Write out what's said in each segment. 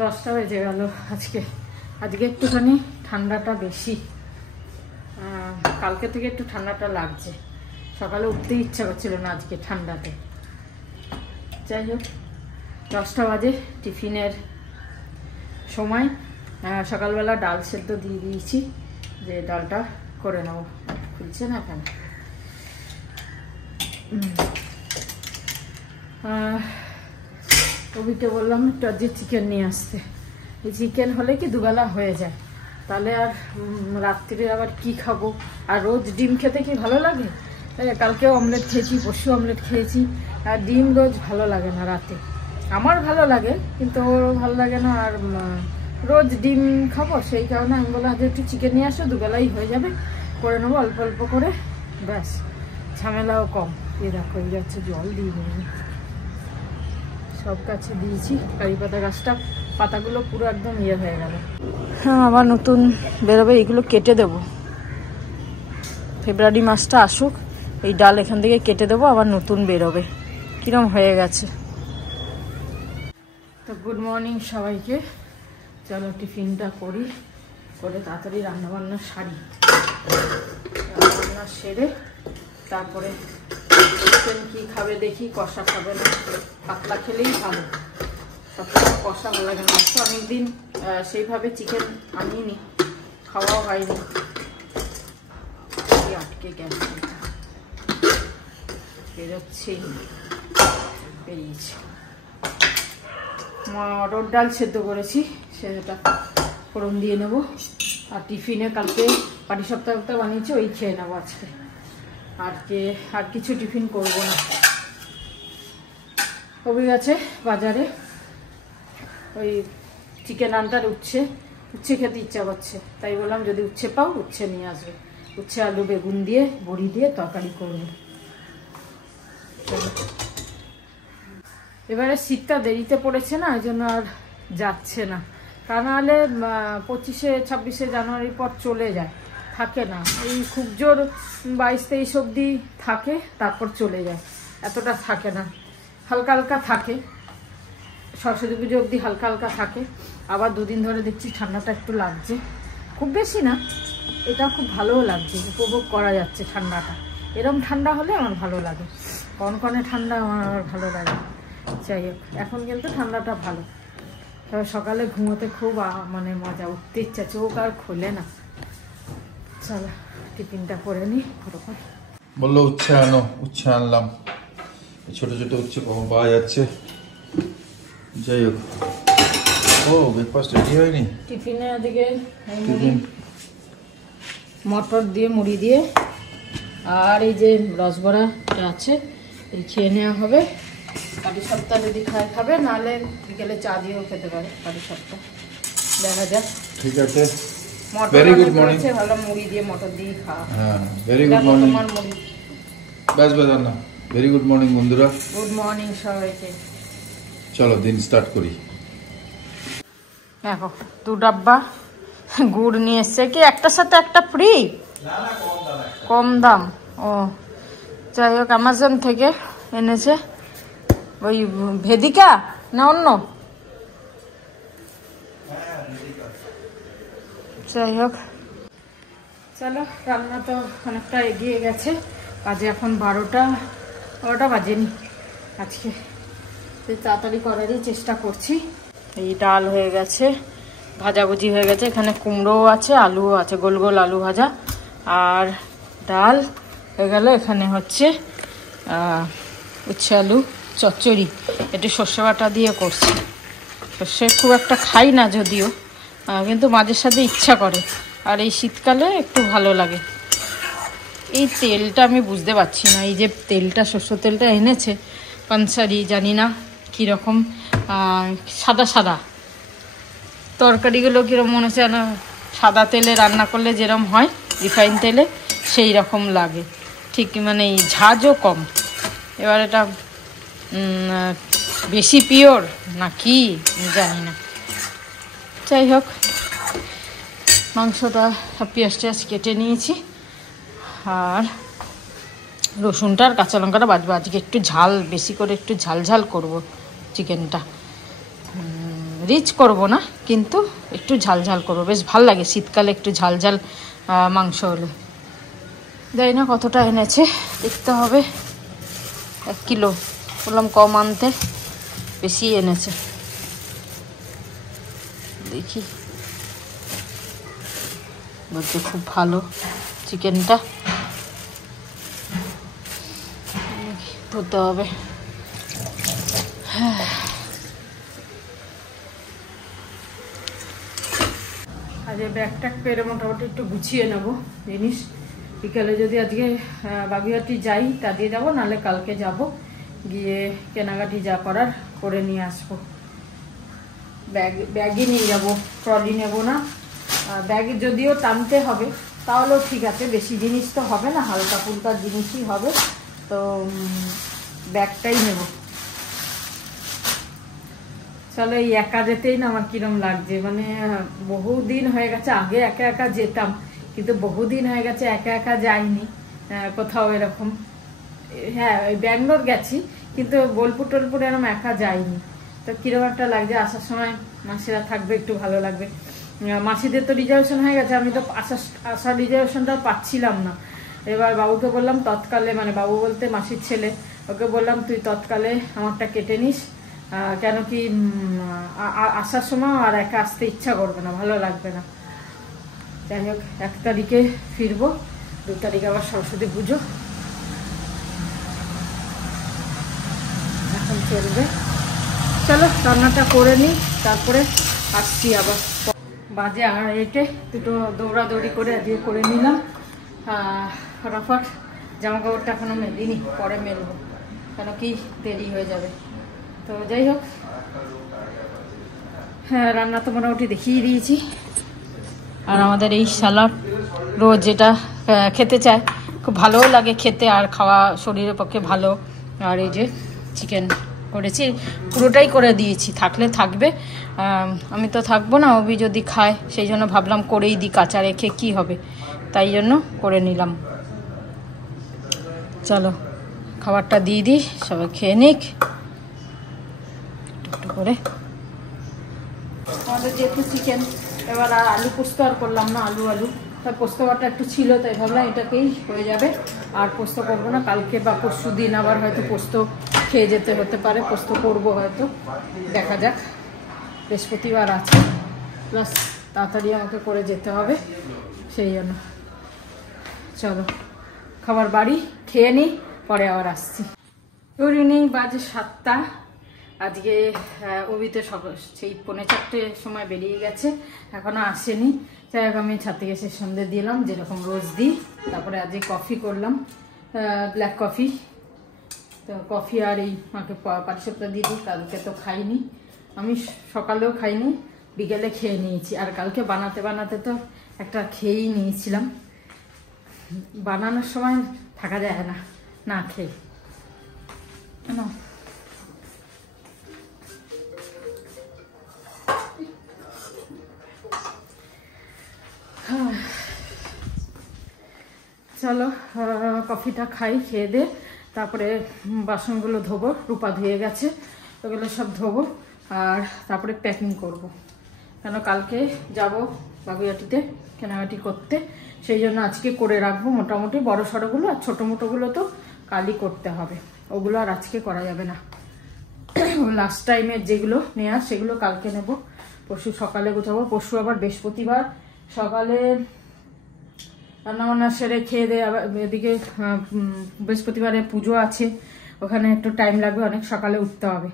10টা বেজে গেল। আজকে একটুখানি ঠান্ডাটা বেশি, কালকে থেকে একটু ঠান্ডাটা লাগছে। সকালে উঠতে ইচ্ছা করছিল না আজকে ঠান্ডাতে। যাই হোক 10টা বাজে, টিফিনের সময়। সকালবেলা ডাল সেদ্ধ দিয়ে দিয়েছি, যে ডালটা করে নেবো। খুলছে না কেন? কবিকে বললাম একটু আজকে চিকেন নিয়ে আসতে। এই চিকেন হলে কি দুবেলা হয়ে যায়, তাহলে আর রাত্রিরে আবার কি খাবো? আর রোজ ডিম খেতে কি ভালো লাগে? কালকেও অমলেট খেয়েছি, পরশু অমলেট খেয়েছি, আর ডিম রোজ ভালো লাগে না রাতে। আমার ভালো লাগে, কিন্তু ওরও ভালো লাগে না। আর রোজ ডিম খাবো, সেই কারণে আমি বললাম আজ একটু চিকেন নিয়ে আসো, দুবেলাই হয়ে যাবে, করে নেবো অল্প অল্প করে, ব্যাস, ঝামেলাও কম। এ দেখো এই যাচ্ছে, জল দিয়ে নেবো, সব গাছে দিয়েছি। কারি পাতা গাছটা পাতাগুলো পুরো একদম ইয়ে হয়ে গেল। হ্যাঁ, আবার নতুন বেরোবে, এগুলো কেটে দেবো। ফেব্রুয়ারি মাসটা আসুক, এই ডাল এখান থেকে কেটে দেবো, আবার নতুন বেরোবে। কিরম হয়ে গেছে। তো গুড মর্নিং সবাইকে। চলো টিফিনটা করি, করে তাড়াতাড়ি রান্নাবান্না সারি। রান্নাবান্না সেরে তারপরে চিকেন কি খাবে দেখি, কষা খাবে না, পাতলা খেলেই ভালো। সবসময় কষা ভালো লাগে না। তো অনেকদিন সেইভাবে চিকেন আনিনি, খাওয়াও হয়নি। আটকে গেছে, বেরোচ্ছেই, বেরিয়েছে। মটর ডাল সেদ্ধ করেছি, সেটা ফোড়ন দিয়ে নেবো। আর টিফিনে কালকে পাটিসাপটা বানিয়েছি, ওই খেয়ে নেবো আজকে। আর কিছু টিফিন করব না। কবি গেছে বাজারে, ওই চিকেন আনটার উচ্ছে খেতে ইচ্ছা করছে, তাই বললাম যদি উচ্ছে পাও উচ্ছে নিয়ে আসবে। উচ্ছে আলু বেগুন দিয়ে বড়ি দিয়ে তরকারি করবো। এবারে শীতটা দেরিতে পড়েছে না, ওই জন্য আর যাচ্ছে না। তা নাহলে 25-26 জানুয়ারির পর চলে যায়, থাকে না। এই খুব জোর 22-23 অবধি থাকে, তারপর চলে যায়। এতটা থাকে না, হালকা হালকা থাকে। সরস্বতী পুজো অবধি হালকা হালকা থাকে। আবার দুদিন ধরে দেখছি ঠান্ডাটা একটু লাগছে, খুব বেশি না। এটা খুব ভালোও লাগছে, উপভোগ করা যাচ্ছে ঠান্ডাটা। এরকম ঠান্ডা হলে আমার ভালো লাগে, কনকনে ঠান্ডা আমার ভালো লাগে। যাই হোক, এখন কিন্তু ঠান্ডাটা ভালো। তবে সকালে ঘুমোতে খুব মানে মজা, উঠতে ইচ্ছা, চোখ আর খোলে না। চলো টিফিনটা করে নি। বললো উচ্ছে আনো, উচ্ছে আনলাম। ছোট ছোট উচ্ছে কখন পাওয়া যাচ্ছে। যাই হোক, ও ব্রেকফাস্ট রেডি হয়নি। টিফিনে ওদিকে মটর দিয়ে মুড়ি দিয়ে, আর এই যে রসবড়াটা আছে, এই খেয়ে নেওয়া হবে। পাটিসাপটা যদি খাবে, নাহলে বিকেলে চা দিয়েও খেতে পারে পাটিসাপটা, দেখা যাক। ঠিক আছে, ভেরি গুড মর্নিং। ভালো মুড়ি দিয়ে মটর দিয়ে খাওয়া। হ্যাঁ, ভেরি গুড মর্নিং। বাস না, ভেরি গুড মর্নিং বন্ধুরা। গুড মর্নিং সবাইকে। চলো দিন স্টার্ট করি। দেখো 2 ডাব্বা গুড় নিয়ে এসছে। কি একটার সাথে একটা ফ্রি? কম দাম। ও যাই হোক, অ্যামাজন থেকে এনেছে। ওই ভেদিকা না অন্য? যাই হোক, চলো। রান্না তো অনেকটা এগিয়ে গেছে, কাজে এখন 12টা বাজেনি আজকে। তাড়াতাড়ি করারই চেষ্টা করছি। এই ডাল হয়ে গেছে, ভাজাভুজি হয়ে গেছে। এখানে কুমড়োও আছে, আলুও আছে, গোল গোল আলু ভাজা। আর ডাল হয়ে গেল। এখানে হচ্ছে উচ্ছে আলু চচ্চড়ি, একটু সর্ষে বাটা দিয়ে করছি। সর্ষে খুব একটা খাই না যদিও, কিন্তু মাঝে সাথে ইচ্ছা করে। আর এই শীতকালে একটু ভালো লাগে। এই তেলটা আমি বুঝতে পারছি না, এই যে তেলটা, সর্ষের তেলটা এনেছে পানসারি, জানি না কীরকম, সাদা সাদা। তরকারিগুলো কীরকম মনে হচ্ছে না, সাদা তেলে রান্না করলে যেরকম হয় রিফাইন তেলে, সেই রকম লাগে ঠিক। মানে এই ঝাঁজও কম। এবার এটা বেশি পিওর না কি জানি না। যাই হোক, মাংসটা পেঁয়াজ টেয়াজ কেটে নিয়েছি, আর রসুনটা আর কাঁচা লঙ্কাটা বাজবো। আজকে একটু ঝাল বেশি করে, একটু ঝাল ঝাল করবো চিকেনটা। রিচ করব না, কিন্তু একটু ঝাল ঝাল করবো, বেশ ভাল লাগে শীতকালে একটু ঝাল ঝাল মাংস হলে। জানি না কতটা এনেছে, দেখতে হবে। 1 কিলো বললাম, কম আনতে, বেশি এনেছে। দেখি, বলছে খুব ভালো চিকেনটা, ধরতে হবে। আজ ব্যাগ ট্যাগ পেরে মোটামুটি একটু গুছিয়ে নেবো জিনিস। বিকালে যদি আজকে বাগুইআটি যাই তা দিয়ে যাবো, নাহলে কালকে যাব, গিয়ে কেনাকাটি যা করার করে নিয়ে আসবো। ব্যাগই নিয়ে যাবো, ট্রলি নেবো না। ব্যাগ যদিও টানতে হবে তাহলেও ঠিক আছে, বেশি জিনিস তো হবে না, হালকা ফুলকা জিনিসই হবে, তো ব্যাগটাই নেব। চলো, এই একা যেতেই না আমার কিরম লাগছে, মানে বহুদিন হয়ে গেছে, আগে একা একা যেতাম, কিন্তু বহুদিন হয়ে গেছে একা একা যাইনি কোথাও এরকম। হ্যাঁ, ওই ব্যাঙ্গালোর গেছি, কিন্তু বোলপুর টোলপুর এরকম একা যাইনি, তো কিরম একটা লাগছে। আসার সময় মাসিরা থাকবে, একটু ভালো লাগবে। মাসিদের তো রিজার্ভেশন হয়ে গেছে, আমি তো আসার রিজার্ভেশনটা পাচ্ছিলাম না। এবার বাবুকে বললাম তৎকালে, মানে বাবু বলতে মাসির ছেলে, ওকে বললাম তুই তৎকালে আমারটা কেটে নিস, কেন কি আসার সময় আর একা আসতে ইচ্ছা করবে না, ভালো লাগবে না। যাই হোক, 1 তারিখে ফিরবো, 2 তারিখে আবার সরস্বতী পুজো, এখন চলবে। চলো, রান্নাটা করে নিই, তারপরে আসছি আবার। বাজে 8:30, দুটো দৌড়াদৌড়ি করে আজকে করে নিলাম। ফটাফট জামা কাপড়টা এখনো মেলিনি, পরে মেলবো, কেন কি দেরি হয়ে যাবে। তো যাই হোক, হ্যাঁ, রান্না তো মোটামুটি দেখিয়ে দিয়েছি। আর আমাদের এই স্যালাড রোজ যেটা খেতে চায়, খুব ভালোও লাগে খেতে, আর খাওয়া শরীরের পক্ষে ভালো। আর এই যে চিকেন করেছি, পুরোটাই করে দিয়েছি, থাকলে থাকবে, আমি তো থাকবো না, অভি যদি খায়, সেই জন্য ভাবলাম করেই দিই, কাঁচা রেখে কি হবে, তাই জন্য করে নিলাম। চলো, খাবারটা দিয়ে দিই, সবাই খেয়ে নিক একটু করে। আমাদের যেহেতু চিকেন, এবার আর আলু পোস্ত আর করলাম না, আলু তার পোস্ত বাটা একটু ছিল, তাই ভাবলাম এটাকেই হয়ে যাবে, আর পোস্ত করবো না। কালকে বা পরশু দিন আবার হয়তো পোস্ত খেয়ে যেতে হতে পারে, পোস্ত করবো হয়তো, দেখা যাক। বৃহস্পতিবার আছে, প্লাস তাড়াতাড়ি আমাকে করে যেতে হবে, সেই জন্য। চলো, খাবার বাড়ি, খেয়ে নিই, পরে আবার আসছি। গুড ইভিনিং, বাজে 7টা। আজকে অভিতে সেই 3:45 সময় বেরিয়ে গেছে, এখনো আসেনি। যাই হোক, আমি ছাদে এসে সন্ধ্যে দিলাম, যেরকম রোজ দিই। তারপরে আজকে কফি করলাম, ব্ল্যাক কফি। তো কফি আর এই মাকে পাটিসাপটা দিয়ে দিই, কালকে তো খাইনি, আমি সকালেও খাইনি, বিকেলে খেয়ে নিয়েছি। আর কালকে বানাতে বানাতে তো একটা খেয়েই নিয়েছিলাম, বানানোর সময় থাকা যায় না না খেয়ে। চলো, কফিটা খাই, খেয়ে দে, তারপরে বাসনগুলো ধোবো, রূপা ধুয়ে গেছে, ওগুলো সব ধোবো, আর তারপরে প্যাকিং করব। কেন কালকে যাব বাগুইআটিতে কেনাকাটি করতে, সেই জন্য আজকে করে রাখবো মোটামুটি। বড় সড়োগুলো আর ছোটো মোটোগুলো তো কালই করতে হবে, ওগুলো আর আজকে করা যাবে না। লাস্ট টাইমের যেগুলো নেওয়া, সেগুলো কালকে নেব, পরশু সকালে গোছাবো। পরশু আবার বৃহস্পতিবার সকালে রান্নাবান্না সেরে খেয়ে দিয়ে আবার এদিকে বৃহস্পতিবারে পুজো আছে, ওখানে একটু টাইম লাগবে, অনেক সকালে উঠতে হবে।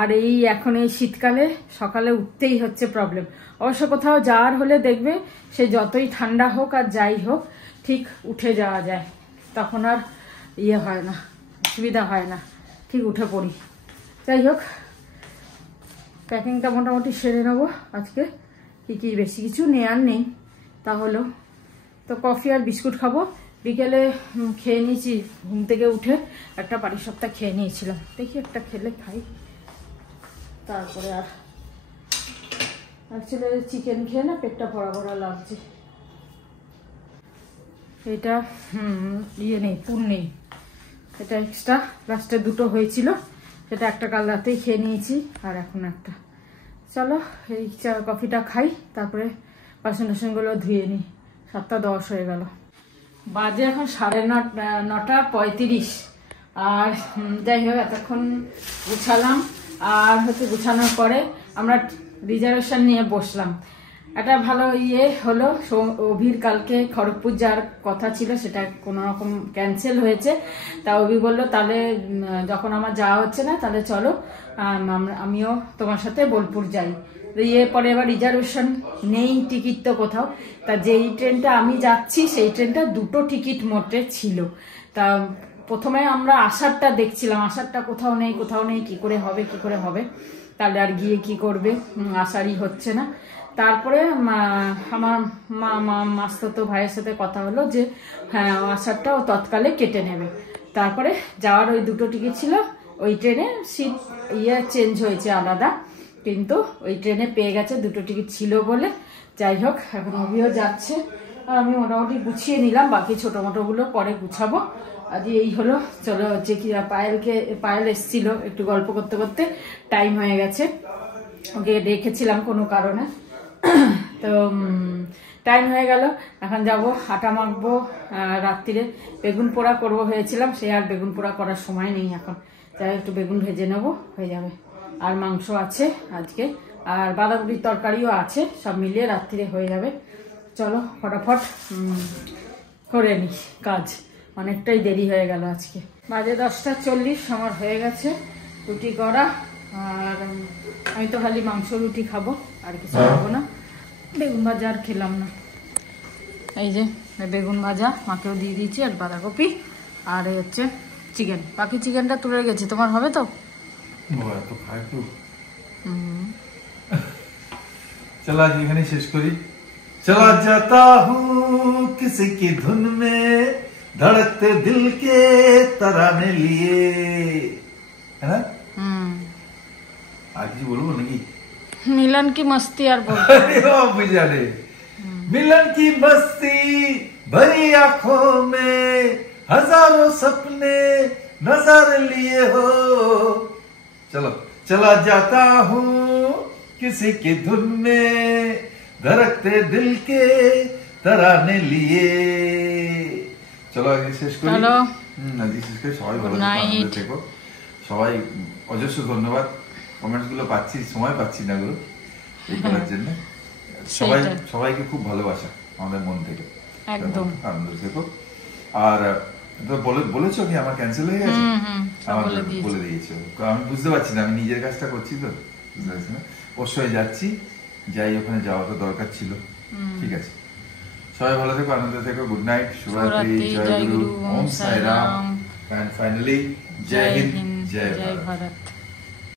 আর এই এখন এই শীতকালে সকালে উঠতেই হচ্ছে প্রবলেম। অবশ্য কোথাও যাওয়ার হলে দেখবে, সে যতই ঠান্ডা হোক আর যাই হোক, ঠিক উঠে যাওয়া যায়, তখন আর ইয়ে হয় না, সুবিধা হয় না, ঠিক উঠে পড়ি। যাই হোক, প্যাকিংটা মোটামুটি সেরে নেবো আজকে, কি বেশি কিছু নেওয়ার নেই, তাহলেও তো কফি আর বিস্কুট খাবো। বিকেলে খেয়ে নিয়েছি, ঘুম থেকে উঠে একটা পাটিসাপটা খেয়ে নিয়েছিলাম, দেখি একটা খেলে খাই। তারপরে আর অ্যাকচুয়ালি চিকেন খেয়ে না পেটটা ভরা ভরা লাগছে। এটা ইয়ে নেই, পুর নেই, এটা এক্সট্রা, লাস্টে 2টো হয়েছিল, সেটা একটা কাল রাতেই খেয়ে নিয়েছি, আর এখন একটা। চলো এই চা কফিটা খাই, তারপরে বাসন টাসনগুলো ধুয়ে নিই। 7:10 হয়ে গেল, বাজে এখন 9:35। আর যাই হোক এতক্ষণ গুছালাম, আর হচ্ছে গুছানোর পরে আমরা রিজার্ভেশন নিয়ে বসলাম। একটা ভালো হলো, অভির কালকে খড়গপুর যাওয়ার কথা ছিল, সেটা কোনো রকম ক্যান্সেল হয়েছে। তা অভি বললো তাহলে যখন আমার যাওয়া হচ্ছে না তাহলে চলো আমিও তোমার সাথে বোলপুর যাই। পরে এবার রিজার্ভেশন নেই, টিকিট তো কোথাও। তা যেই ট্রেনটা আমি যাচ্ছি সেই ট্রেনটা 2টো টিকিট মোটে ছিল। তা প্রথমে আমরা আসারটা দেখছিলাম, আসারটা কোথাও নেই, কি করে হবে, তাহলে আর গিয়ে কি করবে, আসারই হচ্ছে না। তারপরে আমার মাস্তুতো ভাইয়ের সাথে কথা হলো যে হ্যাঁ আসারটা ও তৎকালে কেটে নেবে। তারপরে যাওয়ার ওই 2টো টিকিট ছিল, ওই ট্রেনে সিট চেঞ্জ হয়েছে আলাদা, কিন্তু ওই ট্রেনে পেয়ে গেছে 2টো টিকিট ছিল বলে। যাই হোক এখন অভিও যাচ্ছে, আর আমি মোটামুটি গুছিয়ে নিলাম, বাকি ছোটো মোটোগুলো পরে গুছাবো। আজ এই হলো, চলো হচ্ছে কি পায়েল এসছিল, একটু গল্প করতে করতে টাইম হয়ে গেছে, ওকে রেখেছিলাম কোনো কারণে, তো টাইম হয়ে গেল। এখন যাব আটা মাখবো, রাত্রিরে বেগুন পোড়া করবো হয়েছিলাম, সে আর বেগুন পোড়া করার সময় নেই এখন। যাই একটু বেগুন ভেজে নেবো, হয়ে যাবে। আর মাংস আছে আজকে, আর বাঁধাকপির তরকারিও আছে, সব মিলিয়ে রাত্রিরে হয়ে যাবে। চলো ফটাফট করে নি কাজ, অনেকটাই দেরি হয়ে গেল আজকে। বাজে 10:40 আমার হয়ে গেছে রুটি করা। আর আমি তো খালি মাংস রুটি খাবো, আর কিছু খাবো না। বেগুন ভাজা আর খেলাম না, এই যে বেগুন ভাজা মাকেও দিয়ে দিয়েছি, আর বাঁধাকপি, আর এই হচ্ছে চিকেন। বাকি চিকেনটা তুলে গেছি, তোমার হবে তো? चला जी एखाने शेष करी। चला जाता हूँ किसी की धुन में, धड़कते दिल के तराने लिए, है ना? आज जी बोलो नहीं, मिलन की मस्ती यार बोल। जाने मिलन की मस्ती भरी आंखों में, हजारों सपने नजर लिए हो। चलो चला जाता हूँ किसी की धुन में, धड़कते दिल के तराने लिए। চলো আগে শেষ করি। আজকে শেষ করে সবাই ভালো থেকো, সবাই অজস্র ধন্যবাদ। কমেন্টস গুলো পাচ্ছি, সময় পাচ্ছি না গুলো এই করার জন্য। সবাইকে খুব ভালোবাসা আমাদের মন থেকে, একদম আনন্দ থেকো। আর বলেছো কি আমার ক্যান্সেল হয়ে গেছে? আমার বলে দিয়েছো, আমি বুঝতে পারছি না, আমি নিজের কাজটা করছি তো বুঝতে পারছি না। অবশ্যই যাচ্ছি, যাই, ওখানে যাওয়া তো দরকার ছিল। ঠিক আছে, সবাই ভালো থেকো, আনন্দ থেকো। গুড নাইট, শুভরাত্রি, জয় গুরু, ওম সাই রাম, এন্ড ফাইনালি জয় হিন্দ, জয় ভারত।